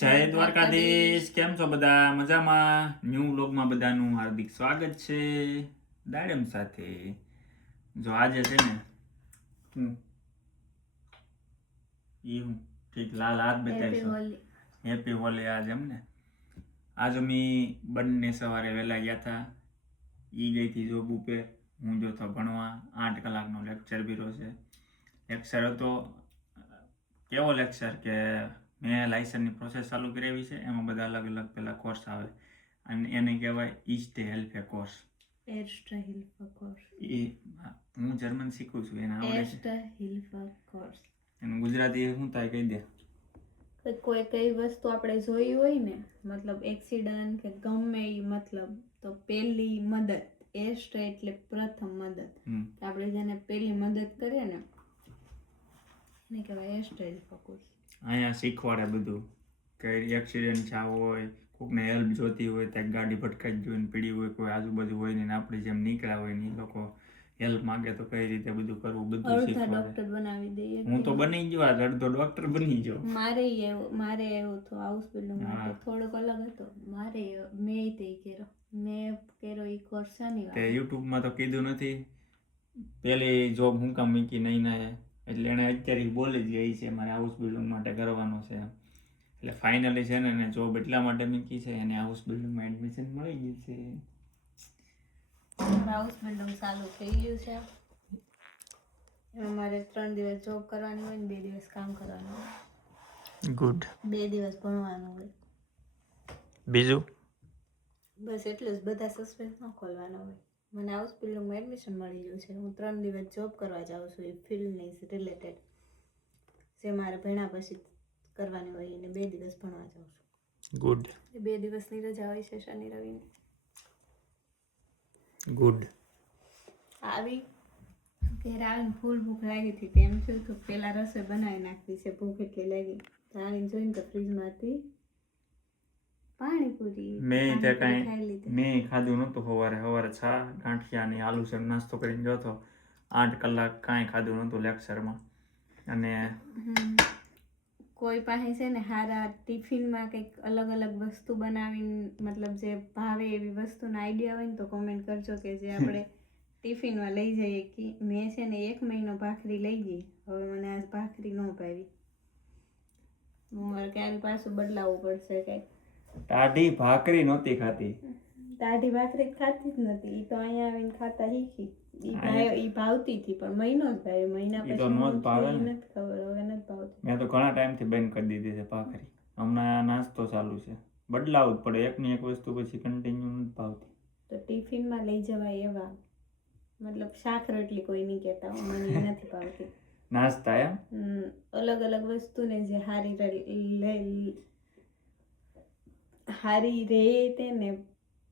જય દ્વારકાધીશ. કેમ છો બધા? મજામાં? ન્યૂ વ્લોગમાં બધાનું હાર્દિક સ્વાગત છે દાડમ સાથે. જો આજે છે ને હું ઠીક લાલ હાથ બતાવીશો. હેપી હોલી. આજ એમ ને આજ અમે બંને સવારે વહેલા ગયા હતા. ઈ ગઈ હતી જોબ ઉપર, હું જો તો ભણવા. 8 કલાકનો લેક્ચર બીરો છે. લેક્ચર હતો કેવો લેક્ચર કે મેં લાઇસન્સની પ્રોસેસ ચાલુ કરાવી છે. એમાં બધા અલગ અલગ પેલા કોર્સ આવે અને એને કહેવાય ઈસ્ટ હેલ્ફે કોર્સ. હું જર્મન શીખું છું, એને આવડે છે. એનું ગુજરાતી શું થાય કહી દે. કોઈ કઈ વસ્તુ આપણે જોઈ હોય ને, મતલબ એક્સિડન્ટ કે ગમે એ, મતલબ તો પહેલી મદદ. એસ્ટ એટલે પ્રથમ મદદ. આપણે જેને પહેલી મદદ કરીએ ને એને કહેવાય એસ્ટ હેલ્પ કોર્સ. અહીંયા શીખવાડે બધું કે એક્સિડન્ટ થયા હોય, કોઈકને હેલ્પ જોતી હોય, ત્યાં ગાડી ભટકાઈ જોઈને પીડી હોય, કોઈ આજુબાજુ હોય ને આપણે જેમ નીકળ્યા હોય ને એ લોકો હેલ્પ માંગે તો કઈ રીતે બધું કરવું, બધું શીખવાડે. ડોક્ટર બનાવી દઈએ. હું તો બની ગયો, આ અડધો ડોક્ટર બની ગયો. મારે એવું તો હાઉસ બિલ્ડિંગ માટે થોડોક અલગ હતો. મેં કર્યો ઈ કોર્સ છે તે યુટ્યુબમાં તો કીધું નથી. પેલી જોબ હું કામ મૂકી નહીં ના, એટલે એને અત્યારે બોલી જ ગઈ છે મારે હાઉસ બિલ્ડિંગ માટે કરવાનો છે. એટલે ફાઇનલી છે ને એને જોબ એટલા માટે મૂકી છે, એને હાઉસ બિલ્ડિંગમાં એડમિશન મળી ગયું છે. હાઉસ બિલ્ડિંગ ચાલુ થઈ ગયું છે. અમારે 3 દિવસ જોબ કરવાની હોય ને 2 દિવસ કામ કરવાનું હોય. ગુડ. 2 દિવસ ભણવાનું હોય. બીજું બસ એટલું જ. બધા સસ્પેન્સ ન ખોલવાના હોય. મને હાઉસ બિલ્ડિંગમાં એડમિશન મળી ગયું છે. હું 3 દિવસ જોબ કરવા જાઉં છું, એ ફિલ્ડની રિલેટેડ જે મારે ભણ્યા પછી કરવાની હોય, એને 2 દિવસ ભણવા જાઉં છું. ગુડ. 2 દિવસની રજા હોય છે શનિ રવિની. ગુડ. આવી ઘેર આવીને ફૂલ ભૂખ લાગી હતી, તેમ થયું તો પેલા રસોઈ બનાવી નાખવી છે. ભૂખ એટલી લાગી. આવીને જોઈને તો ફ્રીજમાંથી પાણીપુરી મેં ખાધું નહોતું. સવારે છા ગાંઠિયા ને આલુ સર નાસ્તો કરીને ગયો. 8 કલાક કાંઈ ખાધું નહોતું લેક્ચરમાં. અને કોઈ પાસે છે ને હારા ટિફિનમાં કંઈક અલગ અલગ વસ્તુ બનાવીને, મતલબ જે ભાવે એવી વસ્તુનો આઈડિયા હોય ને તો કોમેન્ટ કરજો કે જે આપણે ટિફિનમાં લઈ જઈએ. કે મેં છે ને 1 મહિનો ભાખરી લઈ ગઈ, હવે મને આજ ભાખરી ન ભાવી. હું ક્યારે પાછું બદલાવવું પડશે કંઈક. ટાઢી ભાખરી નહોતી ખાતી. ટાઢી ભાખરી ખાતી જ નથી. ઈ તો અહીંયા આવીને ખાતા શીખી. ઈ ભાવતી હતી પણ મહિનો જ ભાવે. મહિના પછી નથી ખબર, હવે નથી ભાવતી. મેં તો ઘણા ટાઈમથી બંધ કરી દીધી છે ભાખરી. હમણાં નાસ્તો ચાલુ છે. બદલાવું જ પડે, એકની એક વસ્તુ પછી કન્ટિન્યુ નથી ભાવતી. તો ટિફિનમાં લઈ જવાય એવા, મતલબ શાક રોટલી કોઈ નહીં કહેતા, મને નથી ભાવતી. નાસ્તા એમ અલગ અલગ વસ્તુને જે હારી રહે તે ને,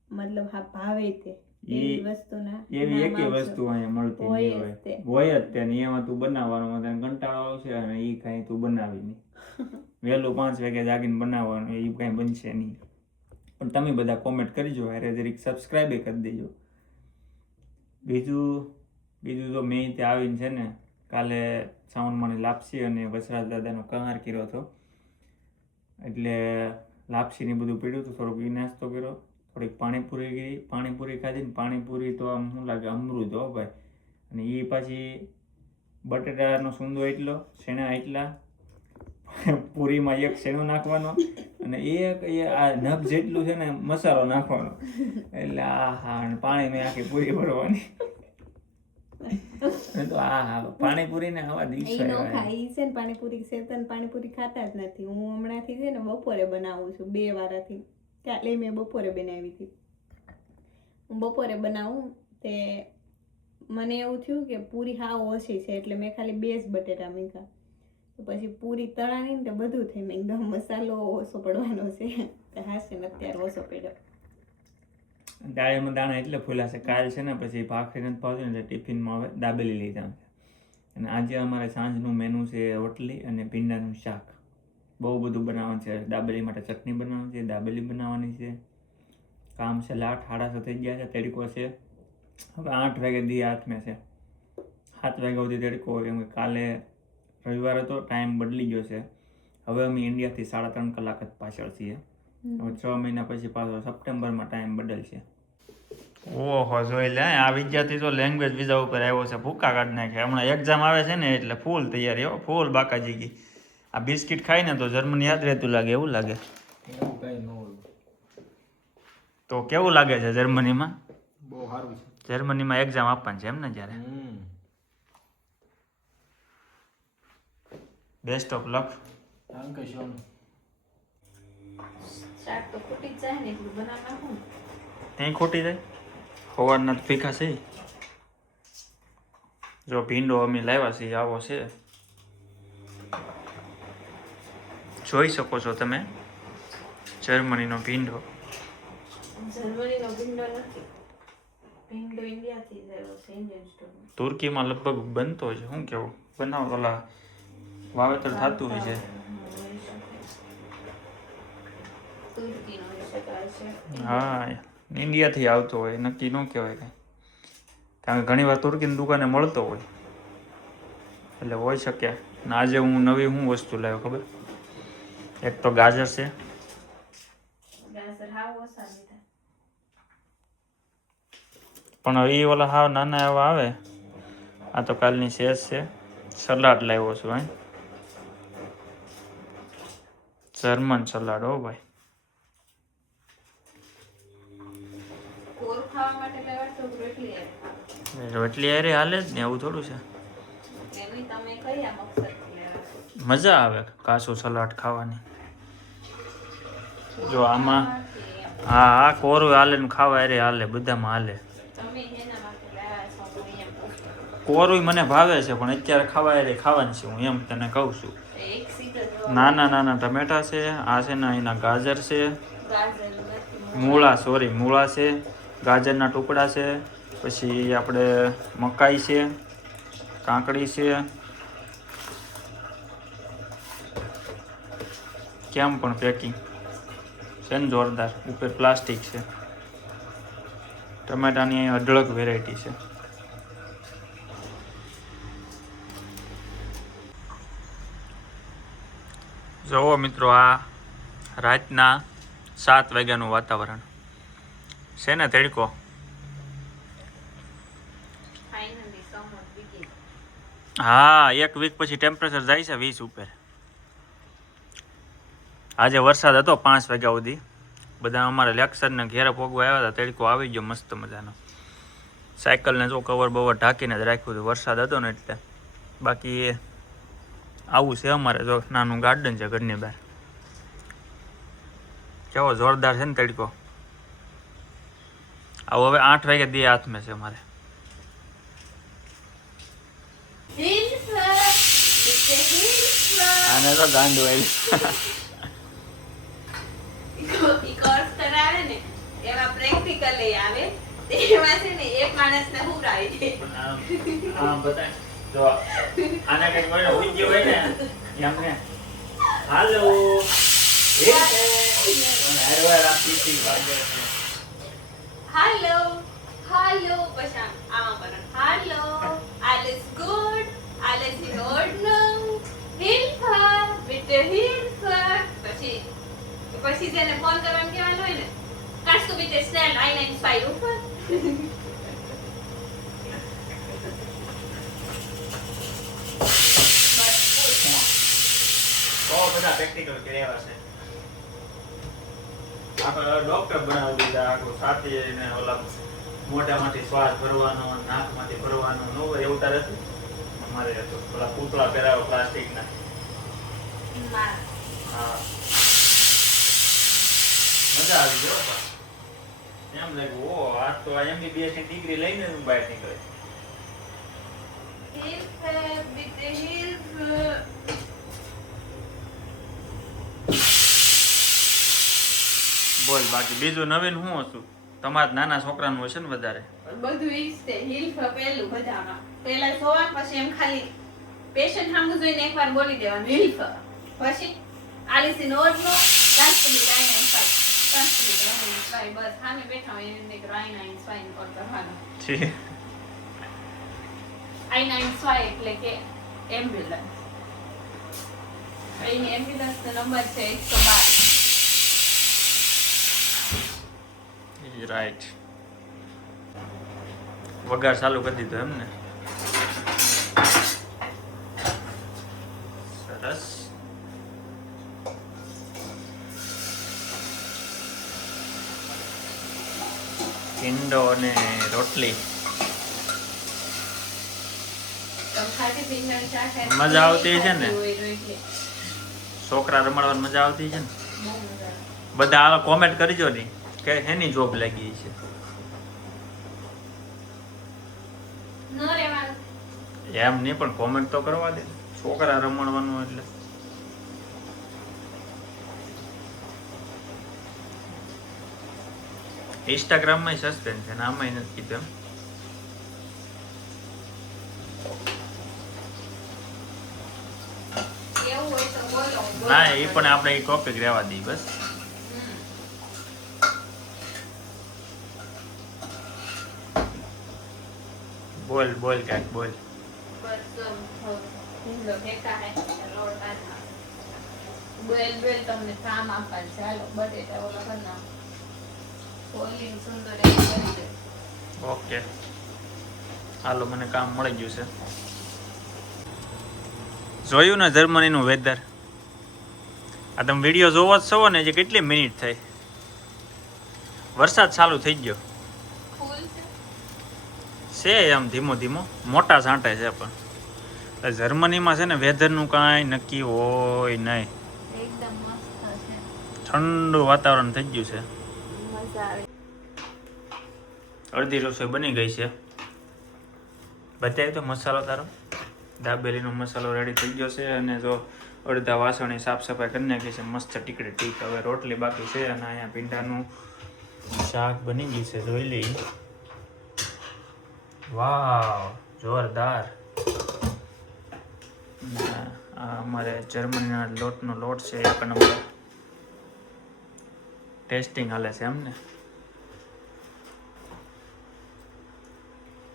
મતલબ હા ભાવે તે એવી વસ્તુના એવી એક વસ્તુ અહીંયા મળતી નહીં હોય જ તે. એમાં તું બનાવવાનું તને કંટાળો આવશે અને એ કાંઈ તું બનાવી નહીં. વહેલું 5 વાગે જાગીને બનાવવાનું, એ કાંઈ બનશે નહીં. પણ તમે બધા કોમેન્ટ કરજો, અરે જરીક સબસ્ક્રાઈબ કરી દેજો. બીજું તો મેં ત્યાં આવીને છે ને કાલે શ્રાવણમાંની લાપસી અને વસરાજ દાદાનો કહાર કર્યો હતો. એટલે લાપસીને બધું પીડ્યું હતું. થોડોક ઈ નાસ્તો કર્યો, થોડીક પાણીપુરી ખાધી ને. પાણીપુરી તો આમ શું લાગે અમૃત હો ભાઈ. અને એ પાછી બટેટાનો સૂંદો એટલો, શેણા એટલા, પૂરીમાં એક શેણો નાખવાનો અને આ નખ જેટલું છે ને મસાલો નાખવાનો. એટલે પાણી મેં આખી પૂરી ભરવાની. પાણીપુરી ને આવા દિવસો છે ને. પાણીપુરી શેતન પાણીપુરી ખાતા જ નથી. હું હમણાંથી છે ને બપોરે બનાવું છું 2 વારાથી. કાલે મેં બપોરે બનાવી હતી. હું બપોરે બનાવું તે મને એવું થયું કે પૂરી હાવ ઓછી છે, એટલે મેં ખાલી 2 જ બટેટા મૂક્યા. તો પછી પૂરી તળાની ને તો બધું થઈ. મેં એકદમ મસાલો ઓછો પડવાનો છે. હાશે ને અત્યારે ઓછો પડ્યો. દાળીમાં દાણા એટલે ફૂલાશે. કાલ છે ને પછી ભાખરી નથી ભાવતી ને ટિફિનમાં હવે દાબેલી લઈ જવાનું છે. અને આજે અમારે સાંજનું મેનુ છે રોટલી અને ભીંડાનું શાક. બહુ બધું બનાવવાનું છે. દાબેલી માટે ચટણી બનાવવાની છે, દાબેલી બનાવવાની છે. કામ છે લાટ 8:30 થઈ ગયા છે. તડકો છે હવે 8 વાગે દી હાથમાં છે. 7 વાગ્યા સુધી તડકો હોય, કેમ કે કાલે રવિવાર હતો, ટાઈમ બદલી ગયો છે. હવે અમે ઇન્ડિયાથી 3.5 કલાક જ પાછળ છીએ. હવે 6 મહિના પછી પાછો સપ્ટેમ્બરમાં ટાઈમ બદલશે. ઓહો જોઈ લે આ વિદ્યાર્થી તો લેંગ્વેજ વિઝા ઉપર આવ્યો છે, ભૂકા કાઢ નાખે. હમણાં એક્ઝામ આવે છે ને એટલે ફૂલ તૈયારી હો, ફૂલ બાકાજી ગઈ. આ બિસ્કિટ ખાઈને તો જર્મની યાદ રહેતું લાગે, એવું લાગે. એવું કઈ ન હોય. તો કેવું લાગે છે જર્મનીમાં? બહુ સારું છે. જર્મનીમાં એક્ઝામ આપવાની છે એમ ને જ્યારે? Best of luck. અંકે શું શાક તો ખૂટી જ જાય ને એટલું બનાવી નાખું. ત્યાં ખોટી જાય સવારના તો ભીખા છે. જો ભીંડો અમે લાવ્યા છીએ આવો છે, જોઈ શકો છો તમે જર્મનીનો ભીંડો. જર્મનીનો ભીંડો નથી, ભીંડો ઇન્ડિયાથી જ આવ્યો છે, ઇન્ડિયન સ્ટોરમાં. તુર્કીમાં લગભગ બનતો છે, શું કેવું બનાવ ઓલા વાવેતર થતું હોય છે. તુર્કીનો શકાય છે. હા ઇન્ડિયાથી આવતો હોય, નક્કી ન કહેવાય કાંઈ, કારણ કે ઘણી વાર તુર્કીની દુકાને મળતો હોય એટલે હોઈ શકે. ને આજે હું નવી વસ્તુ લાવ્યો ખબર? એક તો ગાજર છે, ગાજર હાવ ઓછા લીધા. પણ એ ઓલા હાવ નાના એવા આવે. આ તો કાલની શેષ છે. સલાડ લાવ્યો છું હે, જર્મન સલાડ હો ભાઈ. કોર ખાવા માટે લેવા તો રોટલી આવે. રોટલી અરે હાલે જ ને, એવું થોડું છે. એની તમે કયા મકસદથી લેવા? મજા આવે કાચું સલાડ ખાવાની. જો આમાં હા હા કોરું હાલે ને ખાવા અરે હાલે, બધામાં હાલે. તમે એના માટે લેવા છો તો એમ પૂછો. કોરું મને ભાવે છે પણ અત્યારે ખાવા અરે ખાવાની છે, હું એમ તને કહું છું. એક સીધો નાના નાના ટમેટા છે, આ છે ને એના ગાજર છે, ગાજર નથી, મૂળા છે, ગાજરના ટુકડા છે, પછી આપણે મકાઈ છે, કાકડી છે. કેમ પણ પેકિંગ છે ને જોરદાર, ઉપર પ્લાસ્ટિક છે. ટમેટાની અઢળક વેરાયટી છે. જુઓ મિત્રો, આ રાતના 7 વાગ્યાનું વાતાવરણ છે ને તડકો. ફાઇનલી સમર બીગી. હા 1 વીક પછી ટેમ્પરેચર જાય છે 20 ઉપર. આજે વરસાદ હતો 5 વાગ્યા સુધી. બધા અમારા લેક્ચરને ઘેરે પોગવા આવ્યા હતા, તડકો આવી ગયો મસ્ત મજાનો. સાયકલને જો કવર બવર ઢાંકીને જ રાખ્યું હતું, વરસાદ હતો ને એટલે. બાકી આવું છે અમારે, જો નાનું ગાર્ડન છે ઘરની બહાર. કેવો જોરદાર છે ને તડકો. આવું હવે 8 વાગે દે હાથમાં છે અમારે. આને તો ગાંડું આવી. ઈ કોર્સ કરાવે ને એમાં પ્રેક્ટિકલી આવે, તેમાં છે ને એક માણસને હુરાય દે. આમ બતાય જો આને કઈ કોઈ ઉઈ ગયો હોય ને એમને હાલો એ આયવા રાખી વાગે છે. હાલો હાલો પછી આમાં પર હાલો alles gut alles in Ordnung Hilfe bitte Hilfe પછી જેને ફોન કરવાનું કહેવાનું હોય ને, kannst du bitte schnell 112 rufen? બહુ બધા પ્રેક્ટિકલ કર્યા છે. આપણે ડોક્ટર બનાવી દીધા, આખું સાથે ને ઓલા મોઢામાંથી શ્વાસ ભરવાનો, નાકમાંથી ભરવાનો ન હોય એવું તારે હતું. અમારે હતું ઓલા પૂતળા પહેરાવો પ્લાસ્ટિકના. ના હા મજા આવી ગયો પણ એમ લાગ્યું ઓ આ તો MBBS ની ડિગ્રી લઈને હું બહાર નીકળે. Hilfe bitte Hilfe. બોલ બાકી બીજું નવીન શું હતું? તમારા નાના છોકરાનું હશે ને વધારે? બધું ઈ જ છે. Hilfe પહેલું બધામાં. પહેલા જોવા પછી એમ ખાલી પેશન્ટ સામું જોઈને એકવાર બોલી દેવાનું Hilfe. પછી alles in Ordnung, kannst du mit 112. Kannst du mit 112. બસ સામે બેઠા હોય એને 112 કોલ કરવાનો. 112 એટલે કે એમ્બ્યુલન્સ. અહીંની એમ્બ્યુલન્સનો નંબર છે 112. રાઈટ. વગાર ચાલુ કરી દીધો એમ ને? સરસ. ઈંડો અને રોટલી. મજા આવતી છે ને? છોકરા રમાડવાની મજા આવતી છે ને? બધા આ કોમેન્ટ કરજો ને કે એની જોબ લાગી છે. એમ નહીં પણ કોમેન્ટ તો કરવા દે. છોકરા રમાડવાનું એટલે ઇન્સ્ટાગ્રામમાં સસ્પેન્ડ છે ને આમાં નથી કીધું એમ. ના એ પણ આપણે એ ટોપિક રહેવા દઈએ બસ. બોલ બોલ કાંઈક બોલ. તમને કામ આપવાનું છે. હાલો બટેટા ઓલા કરી નાખો. ઓકે હાલો મને કામ મળી ગયું છે. જોયું ને જર્મનીનું વેધર? આ તમે વિડીયો જોવો જ છો ને જે કેટલી મિનિટ થઈ વરસાદ ચાલુ થઈ ગયો છે એમ ધીમો ધીમો મોટા છાંટે છે પણ જર્મનીમાં છે ને વેધરનું કાંઈ નક્કી હોય નહીં. એકદમ મસ્ત છે. ઠંડુ વાતાવરણ થઈ ગયું છે. મજા આવે. અડધી રસોઈ બની ગઈ છે. બતાવી તો મસાલો તારો દાબેલીનો મસાલો રેડી થઈ ગયો છે અને જો અડધા વાસણની સાફ સફાઈ કરી નાખી છે મસ્ત ટીકડી ટીક. હવે રોટલી બાકી છે અને અહીંયા ભીંડાનું શાક બની ગયું છે જોઈ લઈ. વાવ જોરદાર. આ અમારે જર્મનીના લોટનો લોટ છે એક નંબર. ટેસ્ટિંગ હાલે છે એમ ને?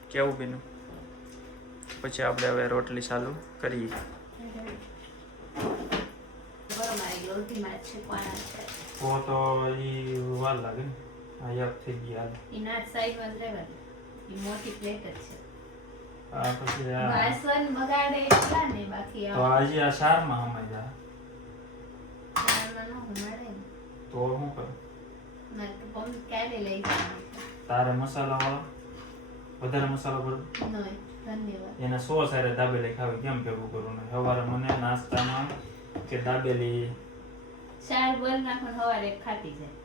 કેવું બીનું? પછી આપણે હવે રોટલી ચાલુ કરીએ. તો તો ઈ વાર લાગે ને. આ યાદ થઈ ગયા. ઇના સાઈઝમાં જ રહેવાની. ઈ મોટી પ્લેટ જ છે. આ પછી આ વાસણ બગાડે એટલા ને બાકી તો આજે આ શારમાં હમાઈ જા. આમાં ન મળે ને. તો શું કરું? ના તો પમ ક્યારે લઈ જવાનું છે? તારે મસાલા વાળો વધારે મસાલો ભરું નહીં ધન્યવાદ. એના સોસ હારે દાબેલી ખાવી કેમ ભેગું કરું ને સવારે મને નાસ્તામાં કે દાબેલી ચાર બોલ નાખો સવારે ખાતી જાય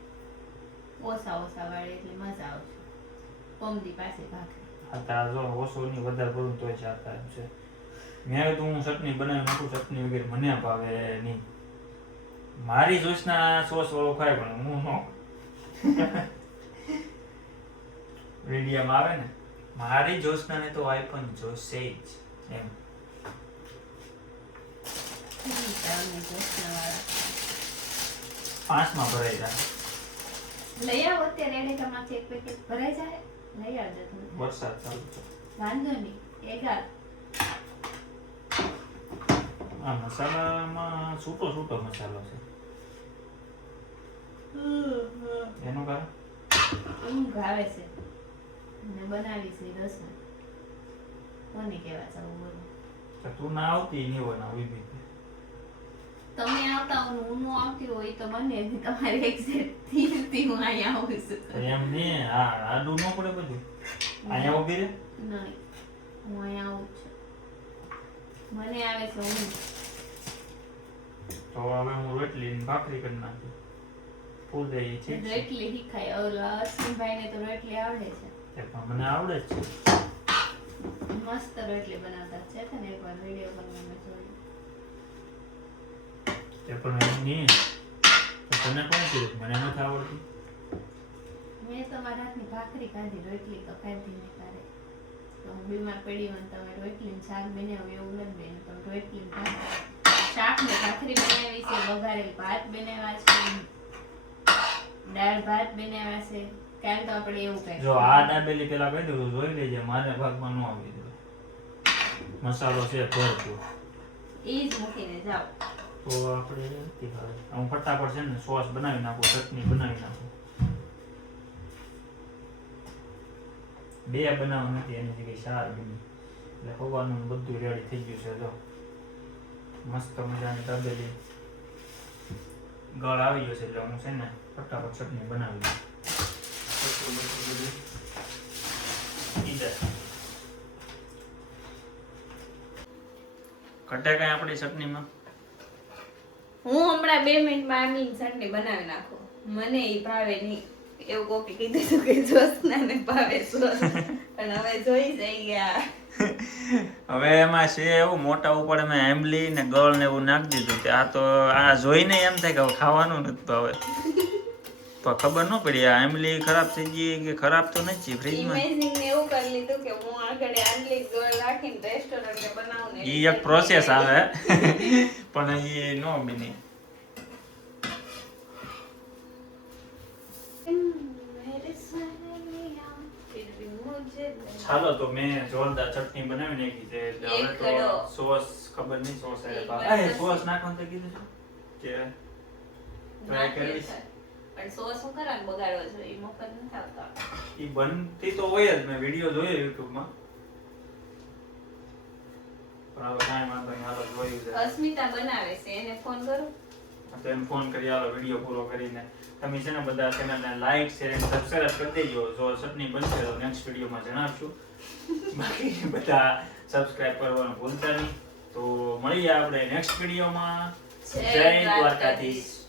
ઓછા ઓછા વાળે એટલે મજા આવશે. પમદી પાસે ભાખરી હા તાર જો ઓછો ની વધારે ભરું તોય ચાલતા એમ છે. મેં તો હું ચટણી બનાવી નાખું ચટણી વગેરે મને ભાવે નહીં. મારી જોશના સોસ વાળો ખાય પણ હું ન વિડીયામાં આવે ને મારી જોશનાને તો આઈફોન જોશે જ એમ. પાંચમાં ભરાઈ જાય. લઈ આવો અત્યારે એડેકામાંથી એક પેકેટ ભરાઈ જાય લઈ આવજો તમે. વરસાદ ચાલુ છે. વાંધો નહીં એગાર. આ મસાલામાં છૂટો છૂટો મસાલો છે એનું કારણ ઊંઘ આવે છે ને બનાવી છે રસમાં કોને કહેવા ચાલું બોલો. તો તું ના આવતી નહીં બનાવી બી તમે આવતા હો હું ન આવતી હોય તો મને તમારી એક્ઝેક્ટ થી હું અહીંયા આવું છું. એમ નહીં હા આડું ન પડે બધું અહીંયા ઉભી રે નહીં હું અહીંયા આવું છું. મને આવે છે ઊંઘ. તો હવે હું રોટલી ને ભાખરી કરી નાખી ફૂલ દઈ છે રોટલી શીખાય ઓલા અશ્વિનભાઈને તો રોટલી આવડે છે. તે પણ મને આવડે જ છે. મસ્ત રોટલી બનાવતા છે ને એકવાર વિડીયો પર મેં જોયું. તે પણ એમ નહીં તો તને કોણ કીધું મને નથી આવડતી? મેં તમારા હાથની ભાખરી ખાધી રોટલી તો ખાધી નહીં તારે. તો હું બીમાર પડી હોય તમે રોટલી ને શાક બનાવ્યું એવું નથી બેન. તો રોટલી શાક ને ભાખરી બનાવી છે વઘારેલ ભાત બનાવ્યા છે દાળ ભાત બનાવ્યા છે. કાલ તો આપણે એવું કઈ જો આ દાબેલી પેલા કહી દઉં જોઈ લેજે મારે ભાગમાં ન આવી દે મસાલો છે ભરપૂર. ઈ જ મૂકીને જાઓ તો આપણે નથી ભાવે. હું ફટાફટ છે ને સોસ બનાવી નાખું, ચટણી બનાવી નાખું. બે બનાવવા નથી, એની જગ્યાએ 4 બની. એટલે ખવાનું બધું રેડી થઈ ગયું છે. જો મસ્ત મજાની તબેલી ગળ આવી ગયો છે. એટલે હું છે ને ફટાફટ ચટણી બનાવી દઉં. ઘટે કઈ આપણી ચટણીમાં? હું હમણાં 2 મિનિટમાં આમલીની ચટણી બનાવી નાખું. મને ઈ ભાવે નહીં. એવું કોકે કીધું હતું કે જોશનાને ભાવે સોસ. પણ હવે જોઈ જઈ ગયા. હવે એમાં છે એવું, મોટા ઉપર મેં આંબલી ને ગળ ને એવું નાખી દીધું. કે આ તો આ જોઈને એમ થાય કે હવે ખાવાનું નથી ભાવે. તો ખબર ન પડી આ આંબલી ખરાબ થઈ ગઈ કે ખરાબ તો નથી ફ્રીજમાં. ઇમેજિંગ ને એવું કરી લીધું કે હું આગળ આમલી ગોળ રાખીને રેસ્ટોરન્ટ બનાવું ને. ઈ એક પ્રોસેસ આવે પણ ઈ નો બની. ચાલો તો મેં જોરદાર ચટણી બનાવી નાખી છે. એટલે હવે તો સોસ ખબર નહીં સોસ સોસ નાખવાનું તો કીધું છે કે ટ્રાય કરવી છે. પણ સોસ હું કરાને બગાડવો છે ઈ મફત નથી આવતા. ઈ બનતી તો હોય જ, મેં વિડિયો જોયો YouTube માં. પણ હવે કાંઈ વાંધો નહીં, હાલો જોયું છે. અસ્મિતા બનાવે છે, એને ફોન કરું. તો એને ફોન કરી હાલો વિડિયો પૂરો કરીને. તમે છે ને બધા ચેનલને લાઈક શેર અને સબસ્ક્રાઇબ કરી દેજો. જો ચટણી બનશે તો નેક્સ્ટ વિડિયોમાં જણાવશું. બાકી બધા સબસ્ક્રાઇબ કરવાનું ભૂલતા નહીં. તો મળીએ આપણે નેક્સ્ટ વિડિયોમાં. જય દ્વારકાધીશ.